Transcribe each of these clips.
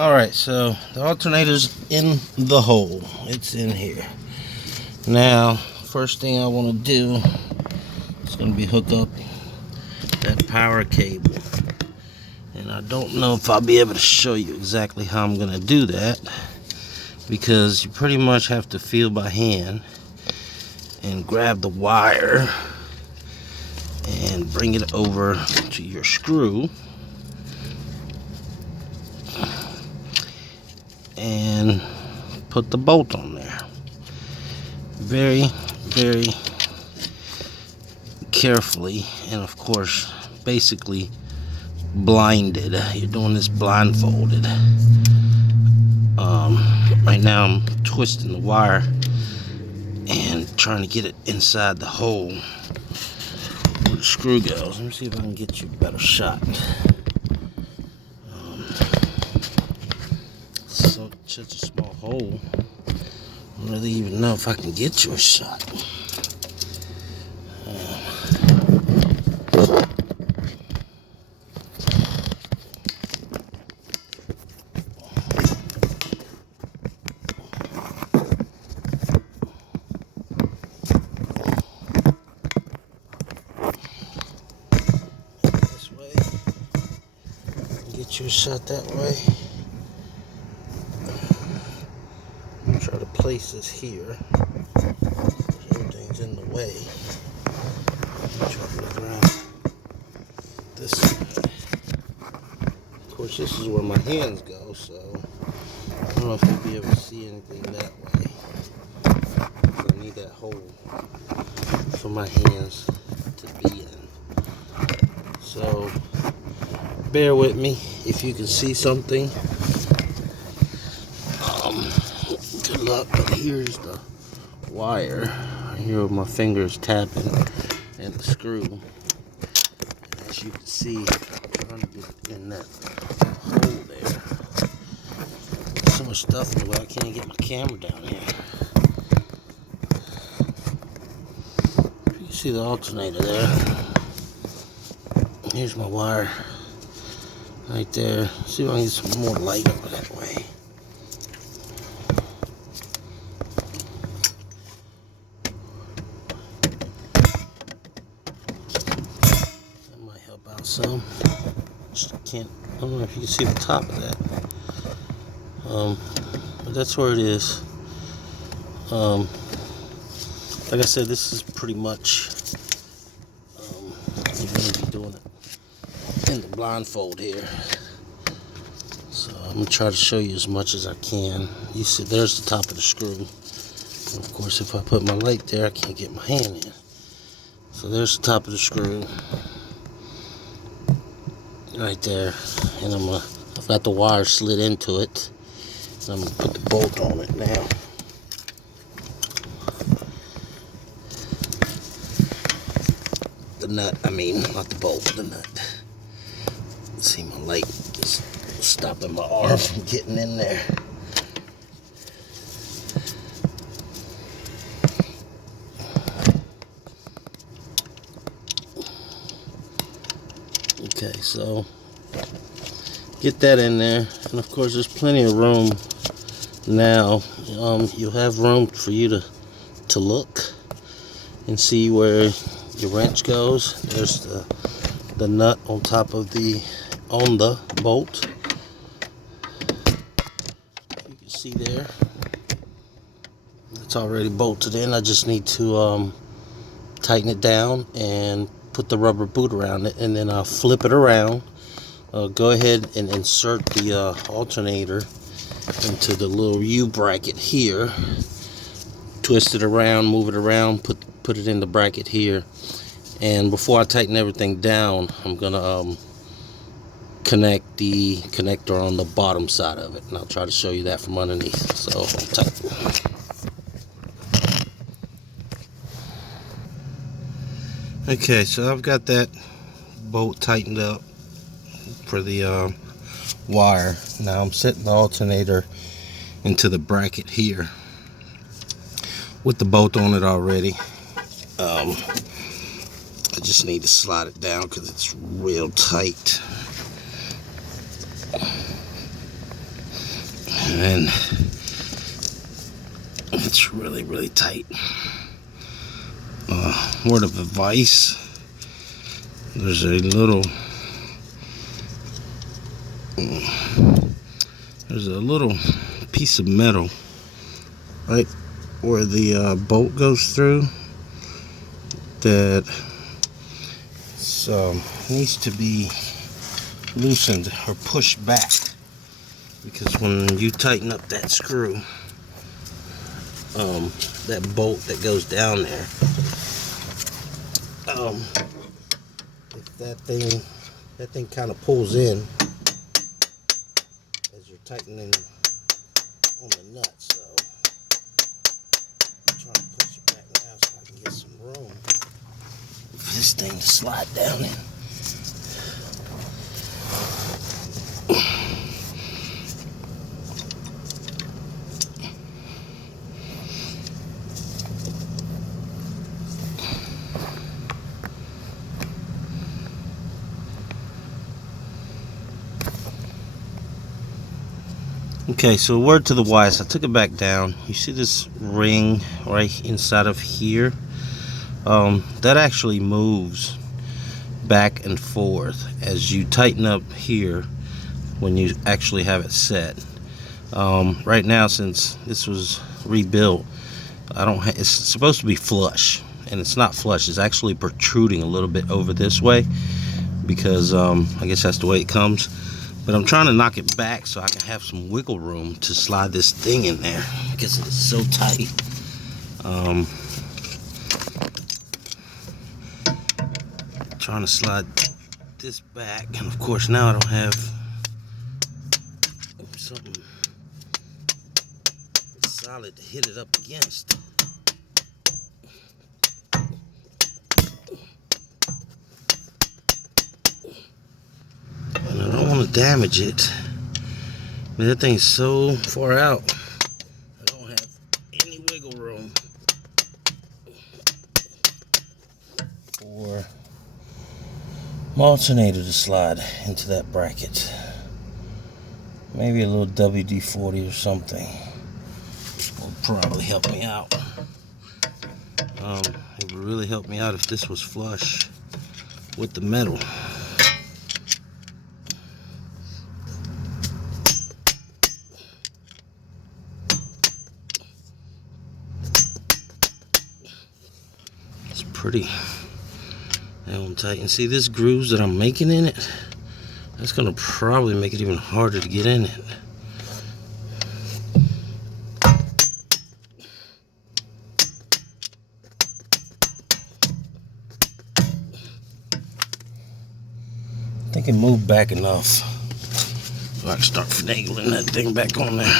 Alright, so the alternator's in the hole. It's in here. Now, first thing I want to do is going to be hook up that power cable. And I don't know if I'll be able to show you exactly how I'm going to do that, because you pretty much have to feel by hand and grab the wire and bring it over to your screw and put the bolt on there. Very, very carefully, and of course, basically blinded. You're doing this blindfolded. Right now I'm twisting the wire and trying to get it inside the hole where the screw goes. Let me see if I can get you a better shot. So such a small hole, I don't really even know if I can get you a shot. This way, get you a shot that way. Try to place this here. Everything's in the way. Try to look around this side. Of course, this is where my hands go, so I don't know if you'll be able to see anything that way. I need that hole for my hands to be in. So bear with me if you can see something. Good luck, but here's the wire. Here my fingers tapping and the screw. And as you can see, I'm trying to get in that hole there. There's so much stuff in the way I can't get my camera down here. You can see the alternator there. Here's my wire right there. See if I can get some more light over that way. Some just can't, I don't know if you can see the top of that, but that's where it is. Like I said, this is pretty much you're going to be doing it in the blindfold here, so I'm going to try to show you as much as I can. You see there's the top of the screw, and of course if I put my light there I can't get my hand in. So there's the top of the screw right there, and I've got the wire slid into it, and I'm gonna put the bolt on it now. The nut, I mean, not the bolt, the nut. See, my light is stopping my arm from getting in there. Okay, so get that in there, and of course there's plenty of room now. You'll have room for you to look and see where your wrench goes. There's the nut on top of the bolt. You can see there, it's already bolted in. I just need to tighten it down and put the rubber boot around it, and then I'll flip it around. Go ahead and insert the alternator into the little U bracket here. Twist it around, move it around, put it in the bracket here. And before I tighten everything down, I'm gonna connect the connector on the bottom side of it, and I'll try to show you that from underneath. So I'll tighten. Okay, so I've got that bolt tightened up for the wire. Now I'm setting the alternator into the bracket here with the bolt on it already. I just need to slide it down because it's real tight. And it's really, really tight. Word of advice, there's a little piece of metal right where the bolt goes through that needs to be loosened or pushed back, because when you tighten up that screw, that bolt that goes down there, if that thing kind of pulls in as you're tightening on the nut. So I'm trying to push it back now so I can get some room for this thing to slide down in. Okay, so word to the wise, I took it back down. You see this ring right inside of here? That actually moves back and forth as you tighten up here when you actually have it set. Right now, since this was rebuilt, it's supposed to be flush, and it's not flush. It's actually protruding a little bit over this way because I guess that's the way it comes. But I'm trying to knock it back so I can have some wiggle room to slide this thing in there because it's so tight. Trying to slide this back, and of course now I don't have something solid to hit it up against. And I don't want to damage it. I mean, that thing's so far out, I don't have any wiggle room for my alternator to slide into that bracket. Maybe a little WD-40 or something will probably help me out. It would really help me out if this was flush with the metal. It's pretty tight. And see this grooves that I'm making in it? That's gonna probably make it even harder to get in it. I think it moved back enough so I can start finagling that thing back on there.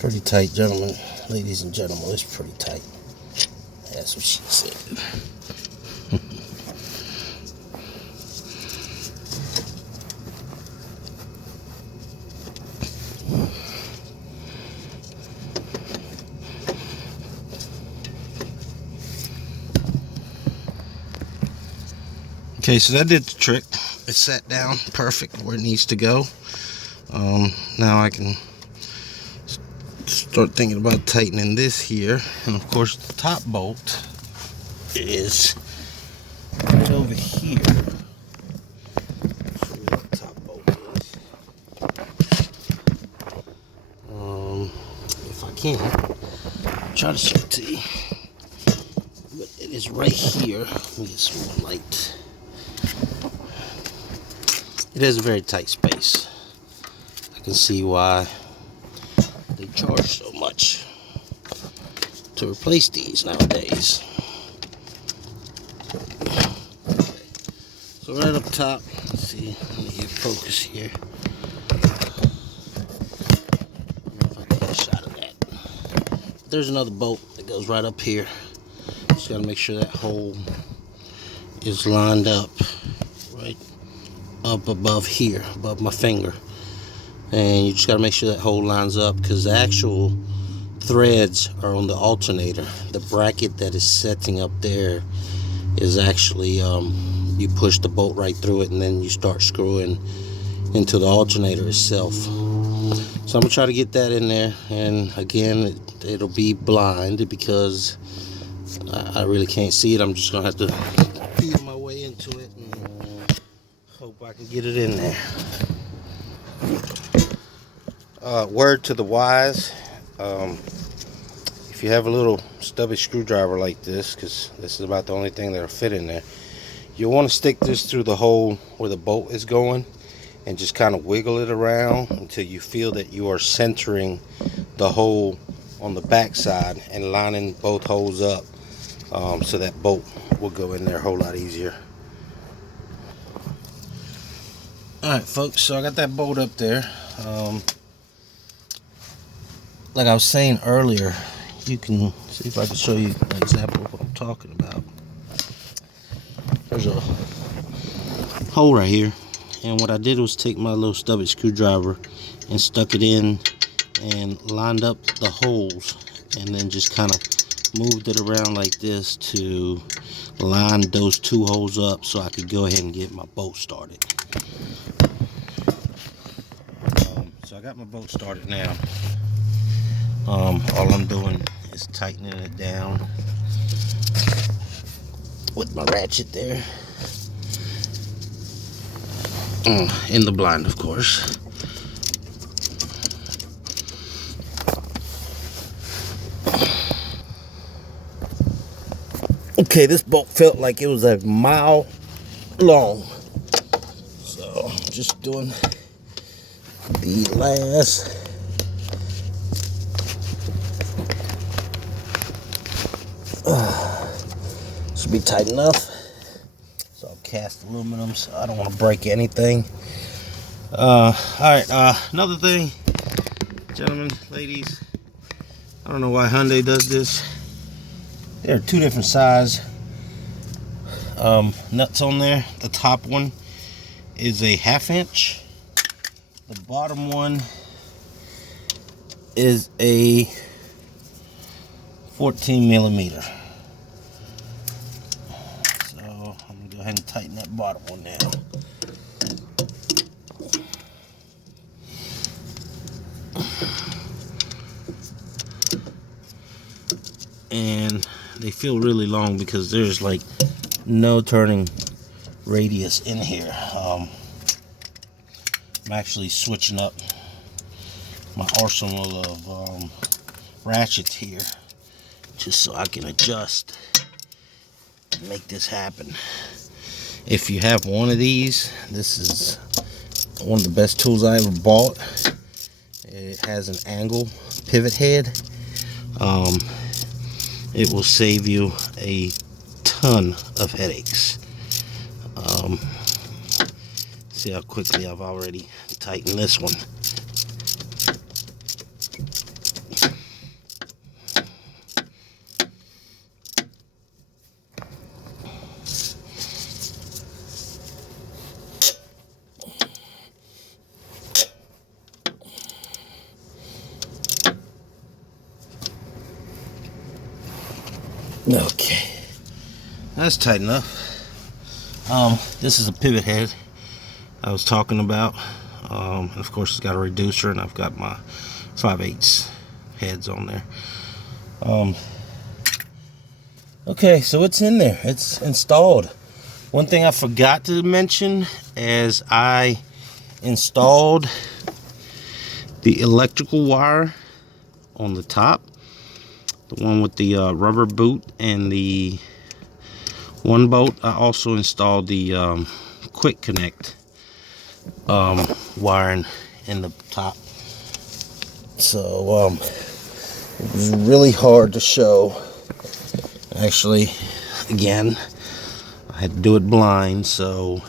Pretty tight, gentlemen, ladies and gentlemen. It's pretty tight. That's what she said. Okay, so that did the trick. It sat down perfect where it needs to go. Now I can start thinking about tightening this here, and of course the top bolt is right over here. Show you what the top bolt is. If I can, I'll try to show it to you. But it is right here. Let me get some more light. It has a very tight space. I can see why they charge so much to replace these nowadays. Okay. So right up top, let's see, let me get focus here. I don't know if I can get a shot of that. There's another bolt that goes right up here. So Just gotta make sure that hole is lined up right up above here, above my finger. And you just gotta make sure that hole lines up, because the actual threads are on the alternator. The bracket that is setting up there is actually you push the bolt right through it, and then you start screwing into the alternator itself. So I'm gonna try to get that in there, and again it'll be blind because I really can't see it. I'm just gonna have to feel my way into it and hope I can get it in there. Word to the wise, if you have a little stubby screwdriver like this, because this is about the only thing that'll fit in there, you'll want to stick this through the hole where the bolt is going and just kind of wiggle it around until you feel that you are centering the hole on the back side and lining both holes up, so that bolt will go in there a whole lot easier. Alright folks, so I got that bolt up there. Like I was saying earlier, you can see if I can show you an example of what I'm talking about. There's a hole right here, and what I did was take my little stubby screwdriver and stuck it in and lined up the holes, and then just kind of moved it around like this to line those two holes up so I could go ahead and get my bolt started. So I got my bolt started now. All I'm doing is tightening it down with my ratchet there, in the blind, of course. Okay, this bolt felt like it was a mile long, so just doing the last should be tight enough. So I'll cast aluminum, so I don't want to break anything. Alright, another thing, gentlemen, ladies, I don't know why Hyundai does this. There are two different size nuts on there. The top one is a 1/2 inch. The bottom one is a 14 millimeter. So I'm gonna go ahead and tighten that bottom one now. And they feel really long because there's like no turning radius in here. I'm actually switching up my arsenal of ratchets here just so I can adjust and make this happen. If you have one of these, this is one of the best tools I ever bought. It has an angle pivot head. It will save you a ton of headaches. See how quickly I've already tightened this one. Okay, that's tight enough. This is a pivot head I was talking about. Of course, it's got a reducer, and I've got my 5/8 heads on there. Okay, so it's in there. It's installed. One thing I forgot to mention is I installed the electrical wire on the top. The one with the rubber boot and the one bolt. I also installed the quick connect wiring in the top. So it was really hard to show. Actually, again, I had to do it blind, so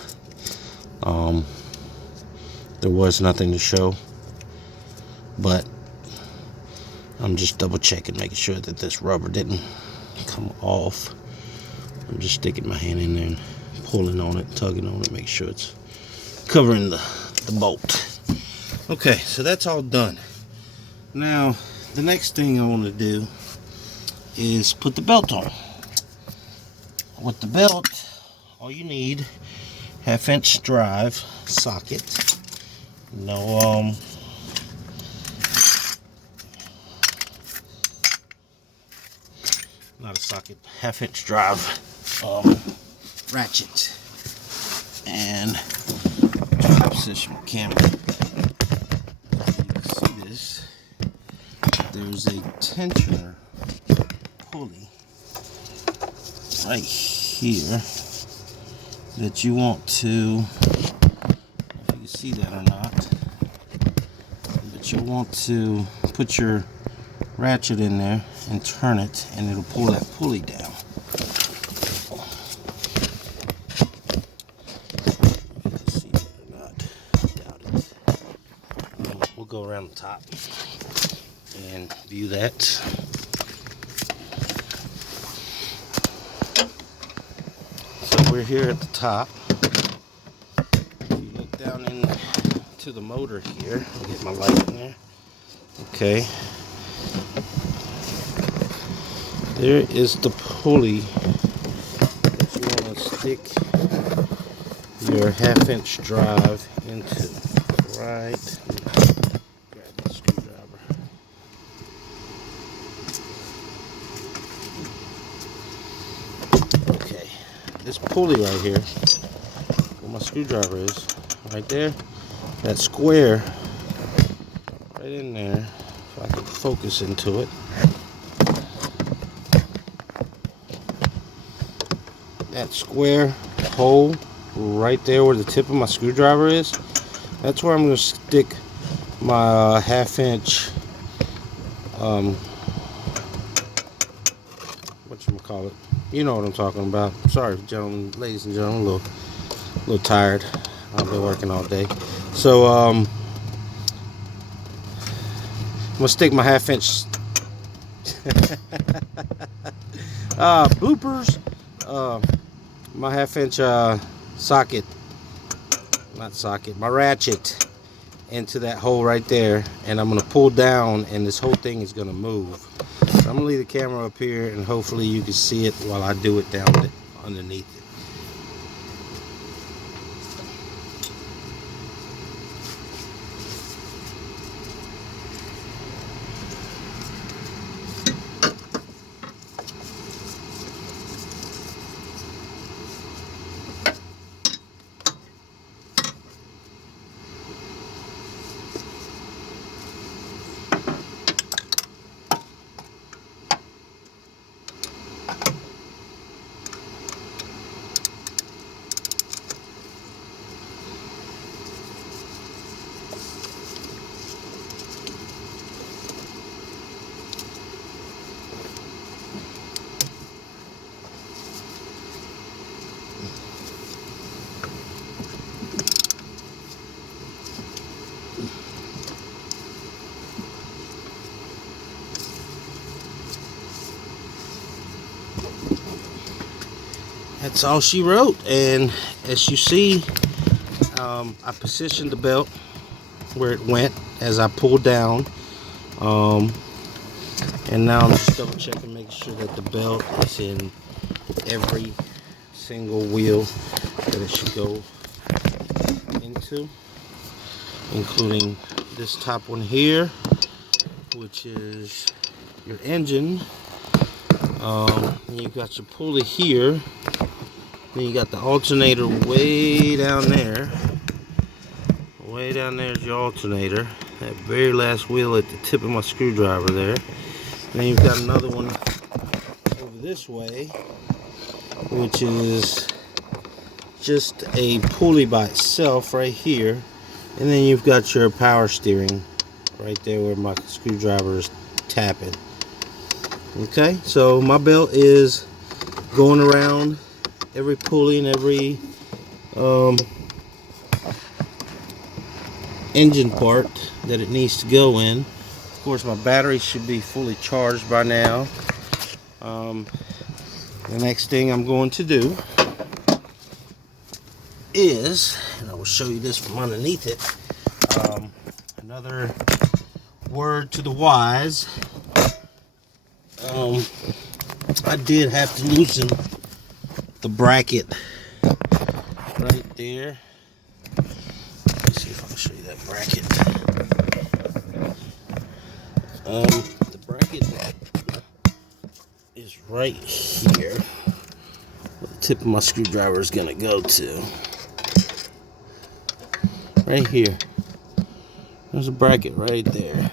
there was nothing to show. But I'm just double checking, making sure that this rubber didn't come off. I'm just sticking my hand in there and pulling on it, tugging on it, make sure it's covering the bolt. Okay, so that's all done. Now, the next thing I want to do is put the belt on. With the belt, all you need, 1/2-inch drive socket. No, not a socket, 1/2-inch drive ratchet. And try to position my camera. You can see this. There's a tensioner pulley right here that you want to, if you can see that or not, but you'll want to put your ratchet in there and turn it, and it'll pull that pulley down. If you can see that or not, I doubt it. We'll go around the top and view that. So we're here at the top. If you look down into the motor here, I'll get my light in there. Okay. There is the pulley that you want to stick your 1/2-inch drive into. Right. Grab the screwdriver. Okay. This pulley right here, where my screwdriver is, right there, that square, right in there, if I can focus into it. That square hole right there where the tip of my screwdriver is, that's where I'm going to stick my 1/2-inch whatchamacallit, you know what I'm talking about. Sorry, gentlemen, ladies and gentlemen, a little tired. I've been working all day. So I'm gonna stick my 1/2-inch bloopers, my 1/2-inch my ratchet into that hole right there, and I'm gonna pull down, and this whole thing is gonna move. So I'm gonna leave the camera up here, and hopefully you can see it while I do it down underneath it. That's all she wrote, and as you see, I positioned the belt where it went as I pulled down, and now I'm just double checking, making sure that the belt is in every single wheel that it should go into, including this top one here, which is your engine. And you got your pulley here. Then you got the alternator way down there. Way down there is your alternator. That very last wheel at the tip of my screwdriver there. And then you've got another one over this way, which is just a pulley by itself right here. And then you've got your power steering right there where my screwdriver is tapping. Okay, so my belt is going around every pulley and every engine part that it needs to go in. Of course, my battery should be fully charged by now. The next thing I'm going to do is, and I will show you this from underneath it, another word to the wise. I did have to loosen the bracket right there. Let's see if I can show you that bracket. The bracket is right here, where the tip of my screwdriver is going to go to. Right here. There's a bracket right there.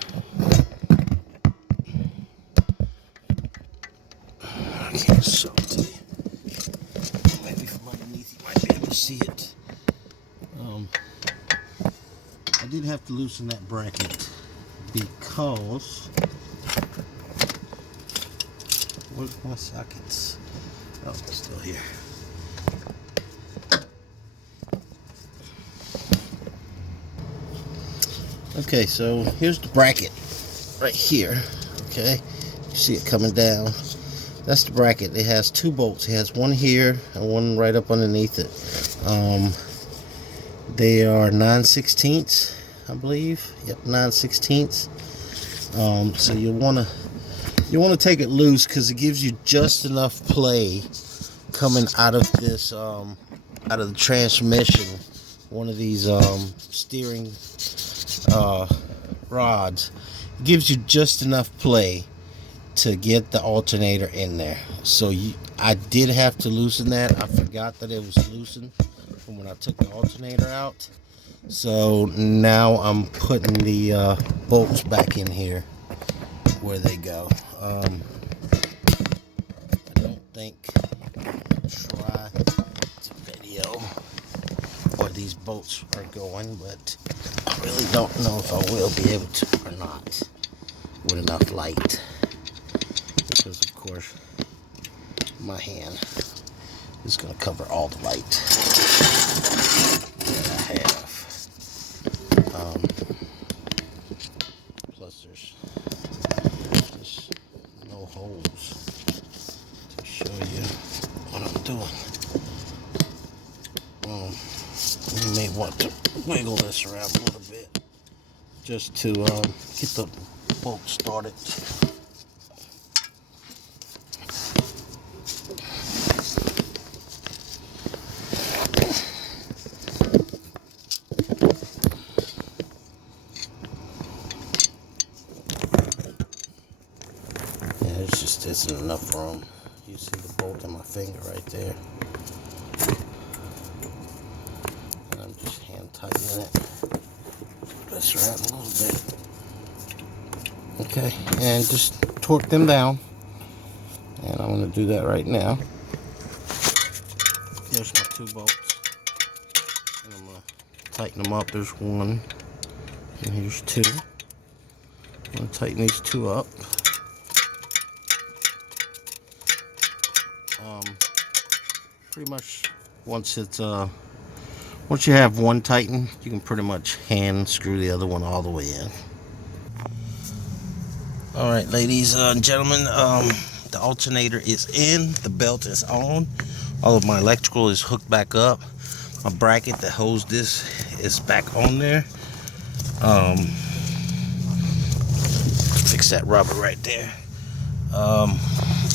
I can't show it to you. Maybe from underneath you might be able to see it. I did have to loosen that bracket because where's my sockets? Oh, it's still here. Okay, so here's the bracket right here. Okay, you see it coming down. That's the bracket. It has two bolts. It has one here and one right up underneath it. They are 9/16, I believe. Yep, 9/16. So you wanna take it loose because it gives you just enough play coming out of this out of the transmission. One of these steering rods. It gives you just enough play to get the alternator in there. So I did have to loosen that. I forgot that it was loosened from when I took the alternator out. So now I'm putting the bolts back in here where they go. I don't think I'll try to video where these bolts are going, but I really don't know if I will be able to or not with enough light, because of course my hand is going to cover all the light that I have. Plus there's just no holes to show you what I'm doing. You may want to wiggle this around a little bit just to get the bolt started. Yeah, it just isn't enough room. You see the bolt in my finger right there. I'm just hand tightening it. This around a little bit. Okay, and just torque them down. And I'm going to do that right now. There's my two bolts. And I'm going to tighten them up. There's one, and here's two. I'm going to tighten these two up. Pretty much once you have one tightened, you can pretty much hand screw the other one all the way in. All right, ladies and gentlemen, the alternator is in, the belt is on, all of my electrical is hooked back up, my bracket that holds this is back on there. Fix that rubber right there.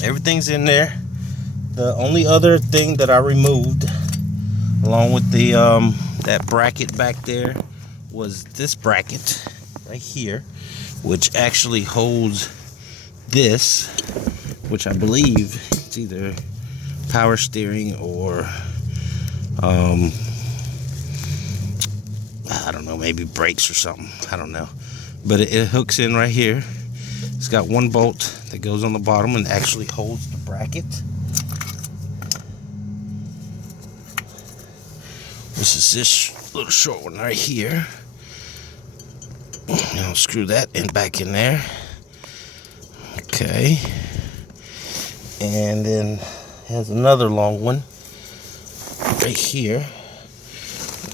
Everything's in there. The only other thing that I removed along with the that bracket back there was this bracket right here, which actually holds this, which I believe it's either power steering or I don't know, maybe brakes or something, I don't know, but it hooks in right here. It's got one bolt that goes on the bottom and actually holds the bracket. This is this little short one right here. I'll screw that in back in there. Okay. And then has another long one right here,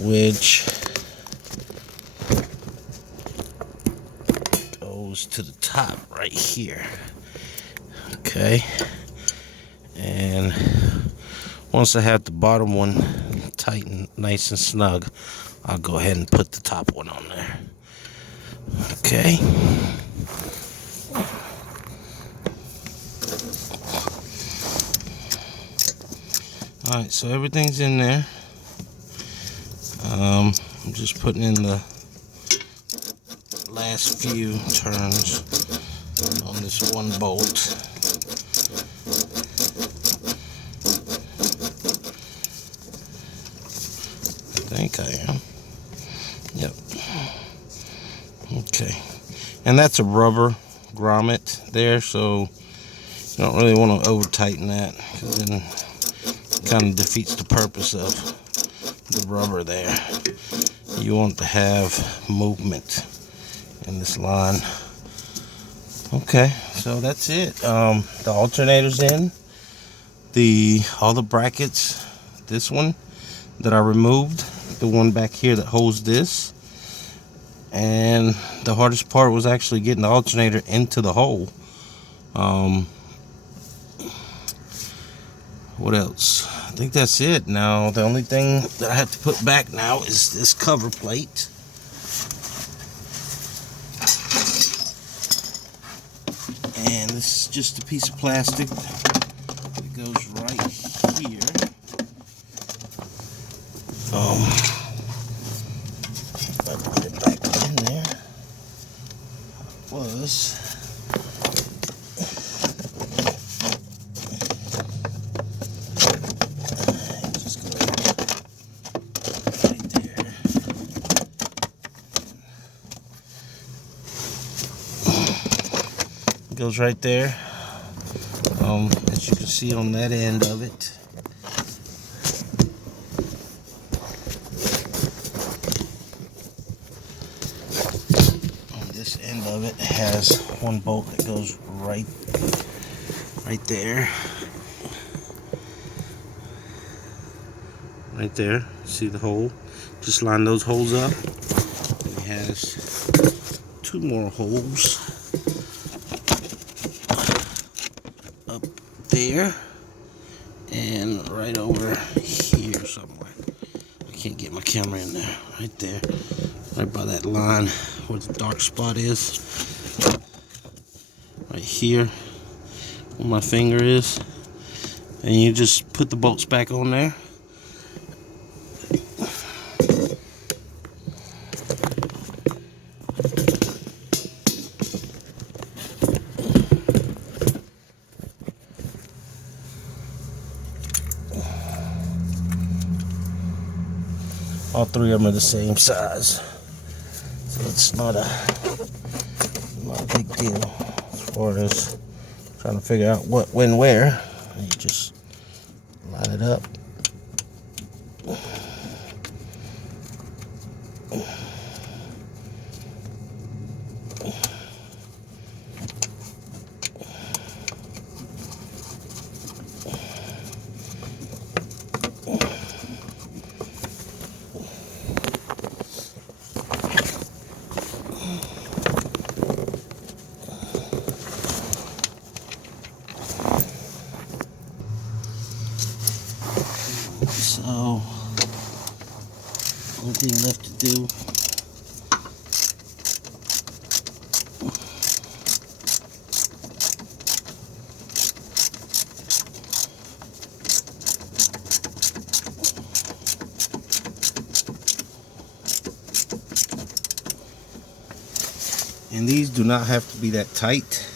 which goes to the top right here. Okay. And And once I have the bottom one tightened nice and snug, I'll go ahead and put the top one on there. Okay. Alright, so everything's in there. I'm just putting in the last few turns on this one bolt. I think I am. Yep. Okay. And that's a rubber grommet there, so you don't really want to over tighten that, because then it kind of defeats the purpose of the rubber there. You want to have movement in this line. Okay, so that's it. The alternator's in. All the brackets, this one that I removed, the one back here that holds this, and the hardest part was actually getting the alternator into the hole. What else? I think that's it. Now the only thing that I have to put back now is this cover plate. And this is just a piece of plastic that goes right here. If I put it back in there, it was. Just go right there. It goes right there. As you can see on that end of it. This end of it has one bolt that goes right there. Right there. See the hole? Just line those holes up. And it has two more holes up there and right over here somewhere. I can't get my camera in there. Right there. Right by that line where the dark spot is. Right here where my finger is. And you just put the bolts back on there. All three of them are the same size, so it's not a big deal as far as trying to figure out what, when, where. You just line it up. So, only thing left to do and these do not have to be that tight.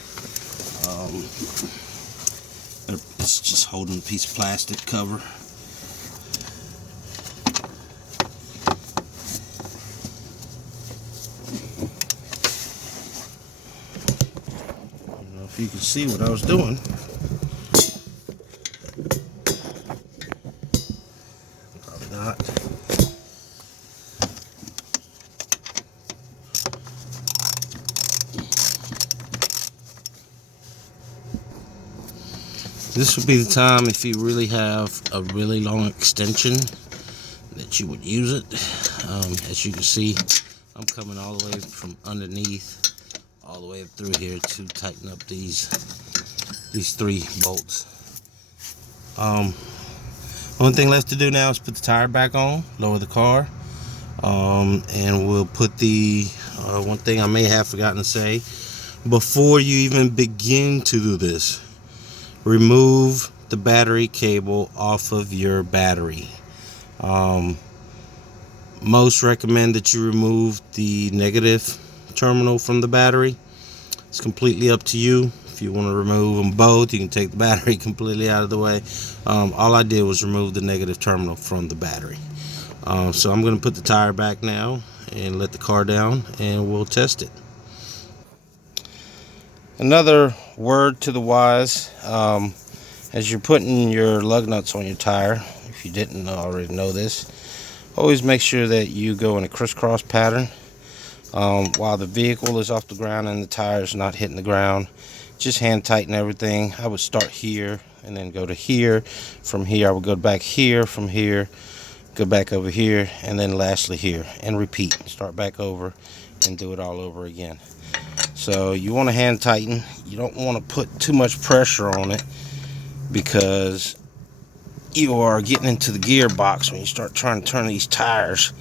It's just holding a piece of plastic cover. If you can see what I was doing. Probably not. This would be the time if you really have a really long extension that you would use it. As you can see, I'm coming all the way from underneath all the way up through here to tighten up these three bolts. Only thing left to do now is put the tire back on, lower the car, and we'll put the one thing I may have forgotten to say before you even begin to do this: remove the battery cable off of your battery. Most recommend that you remove the negative terminal from the battery. It's completely up to you. If you want to remove them both, you can take the battery completely out of the way. All I did was remove the negative terminal from the battery. So I'm going to put the tire back now and let the car down, and we'll test it. Another word to the wise, as you're putting your lug nuts on your tire, if you didn't already know this, always make sure that you go in a crisscross pattern while the vehicle is off the ground and the tire is not hitting the ground. Just hand tighten everything. I would start here and then go to here. From here I would go back here, from here go back over here, and then lastly here, and repeat. Start back over and do it all over again. So you want to hand tighten. You don't want to put too much pressure on it, because you are getting into the gearbox when you start trying to turn these tires,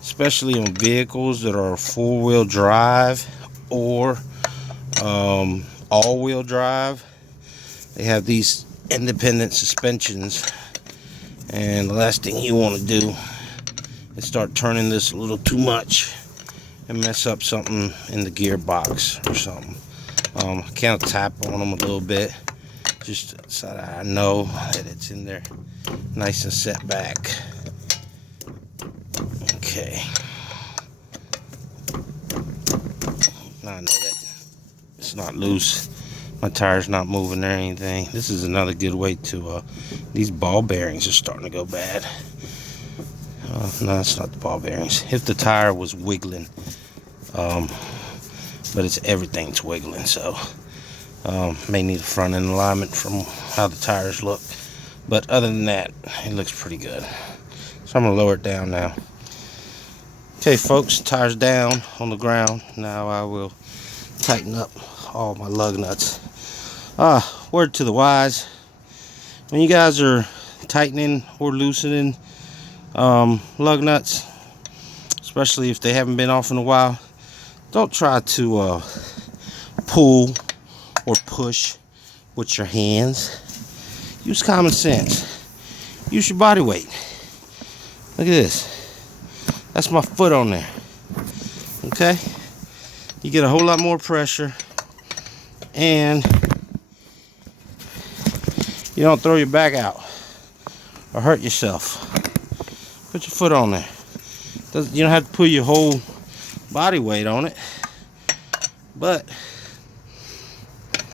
especially on vehicles that are four-wheel drive or all-wheel drive. They have these independent suspensions, and the last thing you want to do is start turning this a little too much and mess up something in the gearbox or something. I kind of tap on them a little bit, just so that I know that it's in there nice and set back. Okay. Now I know that it's not loose. My tire's not moving or anything. This is another good way to, these ball bearings are starting to go bad. No, it's not the ball bearings. If the tire was wiggling, but it's everything's wiggling, so may need a front end alignment from how the tires look. But other than that, it looks pretty good. So I'm gonna lower it down now. Okay, folks, tires down on the ground. Now I will tighten up all my lug nuts. Word to the wise: when you guys are tightening or loosening lug nuts, especially if they haven't been off in a while, don't try to pull or push with your hands. Use common sense. Use your body weight. Look at this. That's my foot on there. Okay? You get a whole lot more pressure, and you don't throw your back out or hurt yourself. Put your foot on there. You don't have to put your whole body weight on it, but